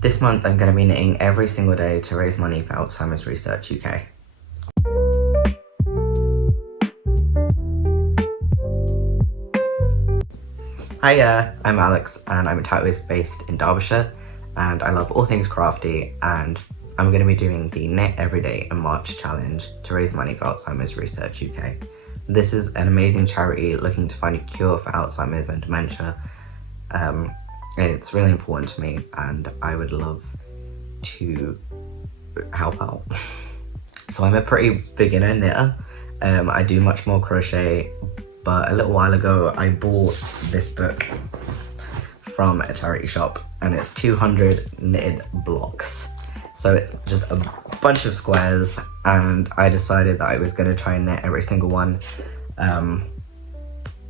This month I'm going to be knitting every single day to raise money for Alzheimer's Research UK. Hiya, I'm Alex and I'm a tattooist based in Derbyshire, and I love all things crafty, and I'm going to be doing the Knit Everyday in March challenge to raise money for Alzheimer's Research UK. This is an amazing charity looking to find a cure for Alzheimer's and dementia. It's really important to me and I would love to help out. So I'm a pretty beginner knitter. I do much more crochet, but a little while ago I bought this book from a charity shop and it's 200 knitted blocks. So it's just a bunch of squares, and I decided that I was going to try and knit every single one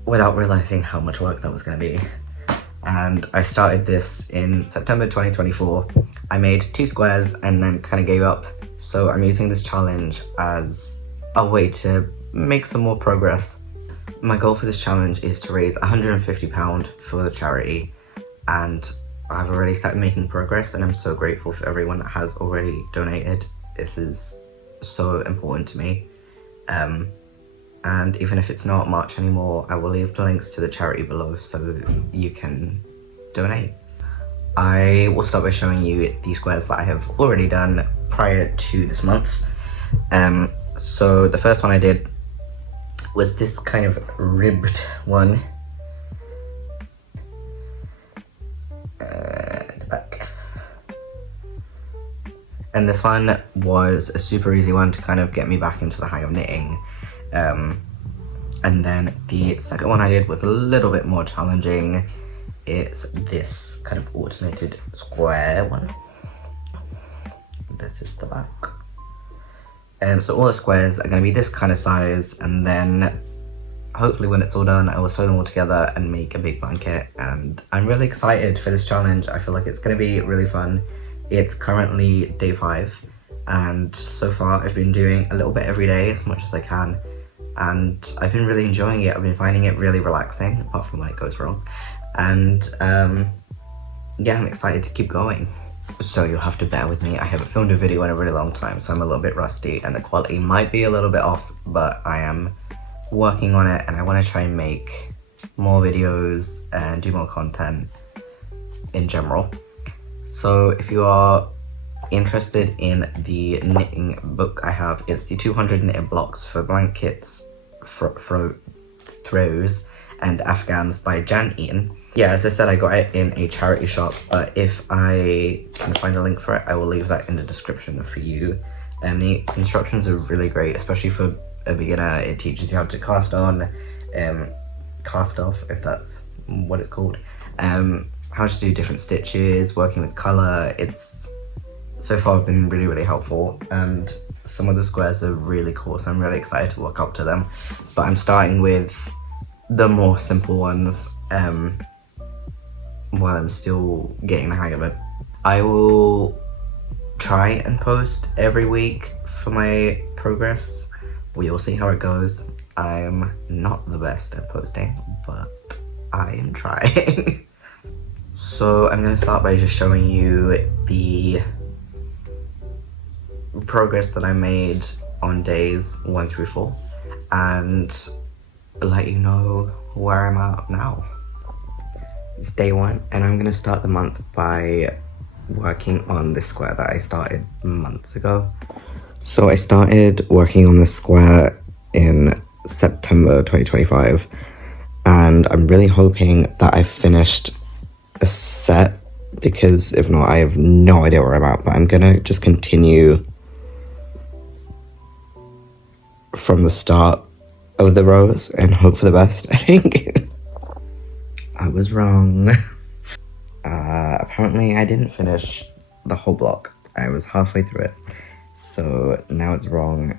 without realizing how much work that was going to be. And I started this in September 2024. I made 2 squares and then kind of gave up. So I'm using this challenge as a way to make some more progress. My goal for this challenge is to raise £150 for the charity, and I've already started making progress and I'm so grateful for everyone that has already donated. This is so important to me. And even if it's not March anymore, I will leave the links to the charity below so you can donate. I will start by showing you the squares that I have already done prior to this month. So the first one I did was this kind of ribbed one. Back. And this one was a super easy one to kind of get me back into the hang of knitting. And then the second one I did was a little bit more challenging. It's this kind of alternated square one. This is the back. So all the squares are going to be this kind of size, and then hopefully when it's all done I will sew them all together and make a big blanket. And I'm really excited for this challenge. I feel like it's going to be really fun. It's currently day 5 and so far I've been doing a little bit every day as much as I can, and I've been really enjoying it. I've been finding it really relaxing, apart from when it goes wrong. And yeah, I'm excited to keep going. So you'll have to bear with me. I haven't filmed a video in a really long time, so I'm a little bit rusty and the quality might be a little bit off, but I am working on it and I want to try and make more videos and do more content in general. So if you are interested in the knitting book I have, it's the 200 knitted blocks for blankets, throws and Afghans by Jan Eaton. Yeah, as I said, I got it in a charity shop, but if I can find a link for it, I will leave that in the description for you. And the instructions are really great, especially for a beginner. It teaches you how to cast on, cast off, if that's what it's called, how to do different stitches, working with colour. It's so far been really helpful, and some of the squares are really cool, so I'm really excited to work up to them. But I'm starting with the more simple ones while I'm still getting the hang of it. I will try and post every week for my progress. We will see how it goes. I'm not the best at posting, but I am trying. So I'm going to start by just showing you the progress that I made on days 1 through 4 and let you know where I'm at now. It's day 1 and I'm going to start the month by working on this square that I started months ago. So I started working on this square in September 2025 and I'm really hoping that I finished a set, because if not I have no idea where I'm at. But I'm gonna just continue from the start of the rows and hope for the best, I think. I was wrong. Apparently I didn't finish the whole block. I was halfway through it. So now it's wrong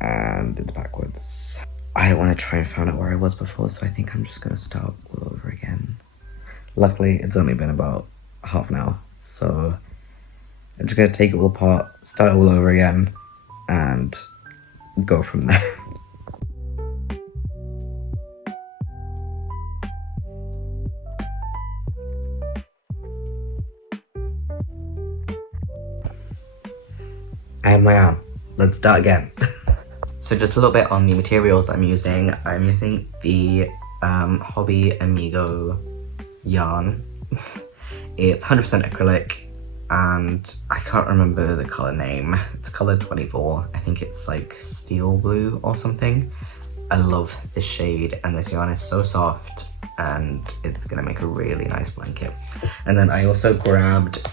and it's backwards. I don't want to try and find out where I was before, so I think I'm just going to start all over again. Luckily, it's only been about half an hour, so I'm just going to take it all apart, start all over again, and go from there. I have my arm. Let's start again. So just a little bit on the materials I'm using. I'm using the Hobbii Amigo yarn. It's 100% acrylic, and I can't remember the colour name. It's colour 24. I think it's like steel blue or something. I love this shade, and this yarn is so soft, and it's gonna make a really nice blanket. And then I also grabbed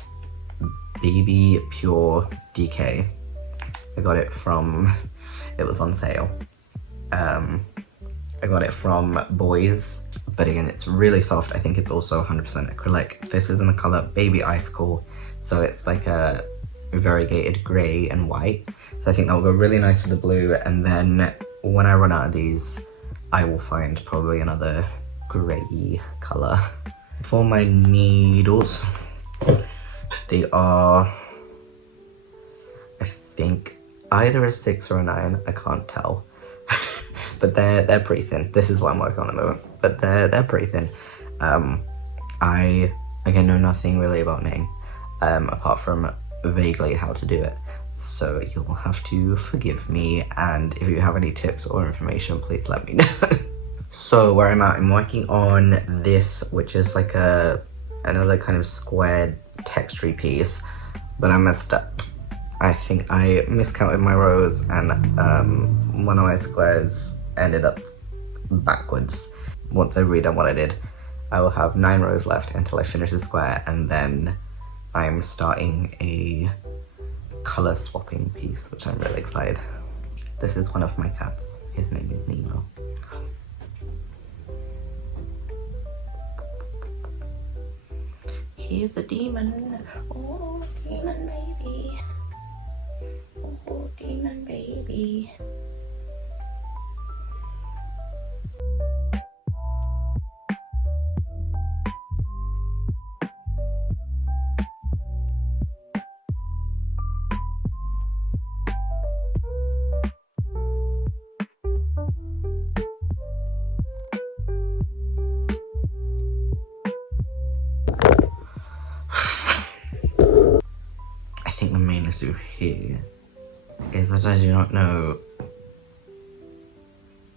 Baby Pure DK. I got it from, it was on sale. I got it from Boys, but again, it's really soft. I think it's also 100% acrylic. This is in the color Baby Icicle, so it's like a variegated gray and white. So I think that will go really nice with the blue, and then when I run out of these, I will find probably another gray color. For my needles, they are, I think, either a 6 or a 9, I can't tell. But they're pretty thin. This is what I'm working on at the moment, but they're pretty thin. I, again, know nothing really about knitting, apart from vaguely how to do it. So you'll have to forgive me, and if you have any tips or information, please let me know. So where I'm at, I'm working on this, which is like another kind of squared textury piece, but I messed up. I think I miscounted my rows, and one of my squares ended up backwards. Once I redone what I did, I will have 9 rows left until I finish the square, and then I'm starting a color swapping piece, which I'm really excited. This is one of my cats. His name is Nemo. He's a demon. Oh, demon baby. Oh, demon baby. I think the main issue here is that I do not know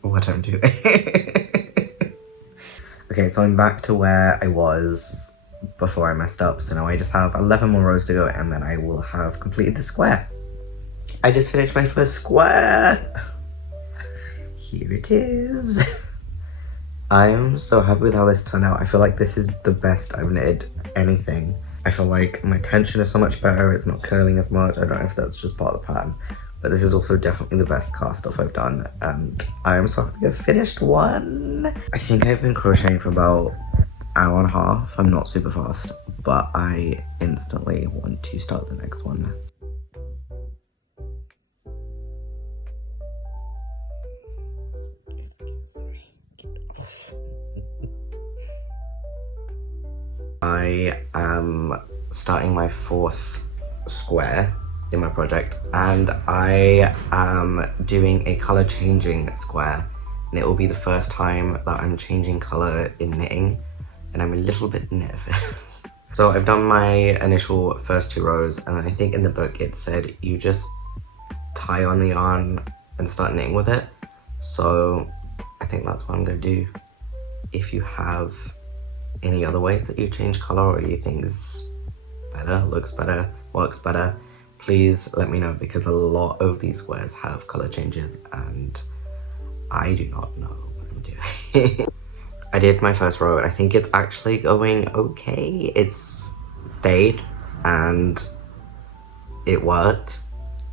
what I'm doing. Okay, so I'm back to where I was before I messed up. So now I just have 11 more rows to go, and then I will have completed the square. I just finished my first square. Here it is. I'm so happy with how this turned out. I feel like this is the best I've knitted anything. I feel like my tension is so much better, it's not curling as much. I don't know if that's just part of the pattern, but this is also definitely the best cast off I've done, and I am so happy I've finished one. I think I've been crocheting for about an hour and a half. I'm not super fast, but I instantly want to start the next one. Excuse me. I am starting my 4th square in my project, and I am doing a color changing square, and it will be the first time that I'm changing color in knitting, and I'm a little bit nervous. So I've done my initial first 2 rows, and I think in the book it said you just tie on the yarn and start knitting with it. So I think that's what I'm going to do. If you have any other ways that you change color, or you think is better, looks better, works better, please let me know, because a lot of these squares have color changes and I do not know what I'm doing. I did my first row, and I think it's actually going okay. It's stayed and it worked,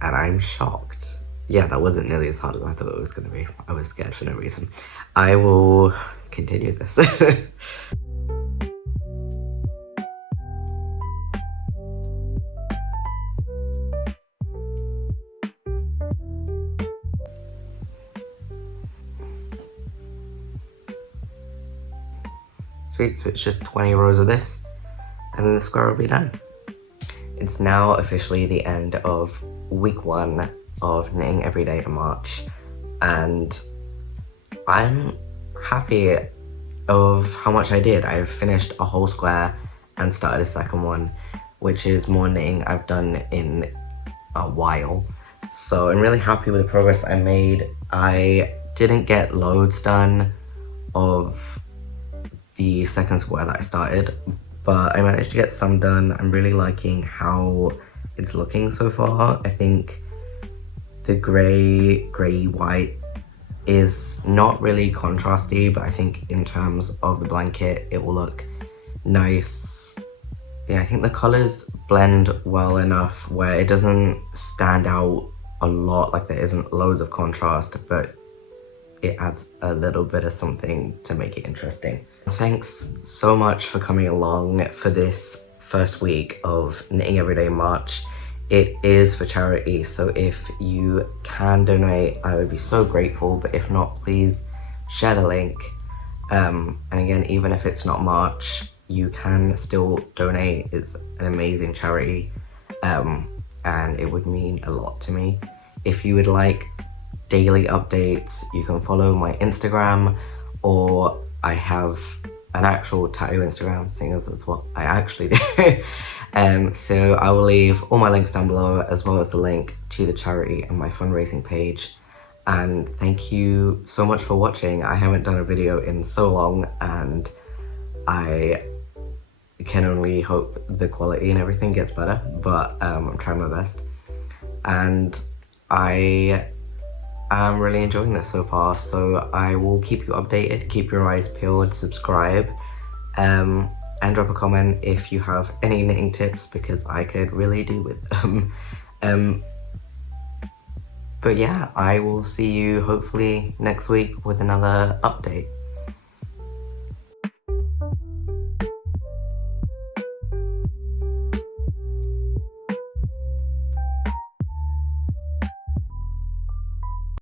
and I'm shocked. Yeah, that wasn't nearly as hard as I thought it was going to be. I was scared for no reason. I will continue this. Sweet, so it's just 20 rows of this, and then the square will be done. It's now officially the end of week 1 of knitting every day in March, and I'm happy of how much I did. I've finished a whole square and started a second one, which is more knitting I've done in a while. So I'm really happy with the progress I made. I didn't get loads done of the second square that I started, but I managed to get some done. I'm really liking how it's looking so far. I think the grey white is not really contrasty, but I think in terms of the blanket it will look nice. Yeah, I think the colors blend well enough where it doesn't stand out a lot, like there isn't loads of contrast, but it adds a little bit of something to make it interesting. Thanks so much for coming along for this first week of Knitting Everyday March. It is for charity, so if you can donate, I would be so grateful, but if not, please share the link. And again, even if it's not March, you can still donate. It's an amazing charity, and it would mean a lot to me. If you would like daily updates, you can follow my Instagram, or I have an actual tattoo Instagram, seeing as that's what I actually do. So I will leave all my links down below, as well as the link to the charity and my fundraising page. And thank you so much for watching. I haven't done a video in so long, and I can only hope the quality and everything gets better, but I'm trying my best. And I am really enjoying this so far, so I will keep you updated. Keep your eyes peeled, subscribe, and drop a comment if you have any knitting tips, because I could really do with them. But yeah, I will see you hopefully next week with another update.